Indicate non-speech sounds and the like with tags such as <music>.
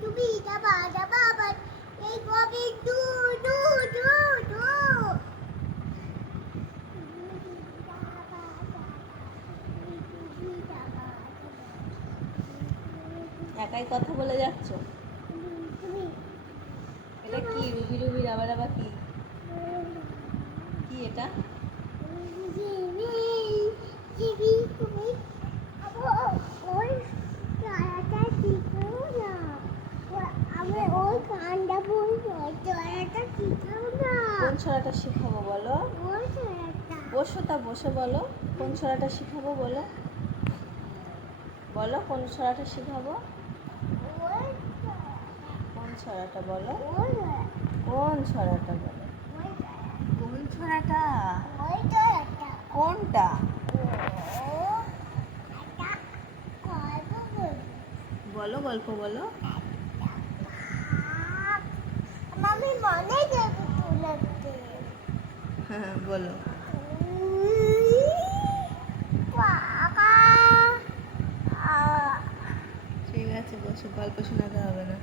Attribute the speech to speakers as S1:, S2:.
S1: তুমি যাবা যাবা আবার এই কবে দু দু দু দু।
S2: একাই কথা বলে যাচ্ছ? এটা কি, রুবি রুবি রাবা রাবা কি? কি এটা? কোন ছড়াটা শেখাবো বলো? বসো তা বসে বলো, কোন ছড়াটা শিখাবো বলো? বলো, কোন ছড়াটা শিখাবো? কোন ছড়াটা বলো? কোন ছড়াটা বলো? কোন ছড়াটা? কোনটা? বলো গল্প বলো।
S1: মামি মনে
S2: হ্যাঁ <laughs> বলো ঠিক আছে বসে গল্প শোনাতে হবে না।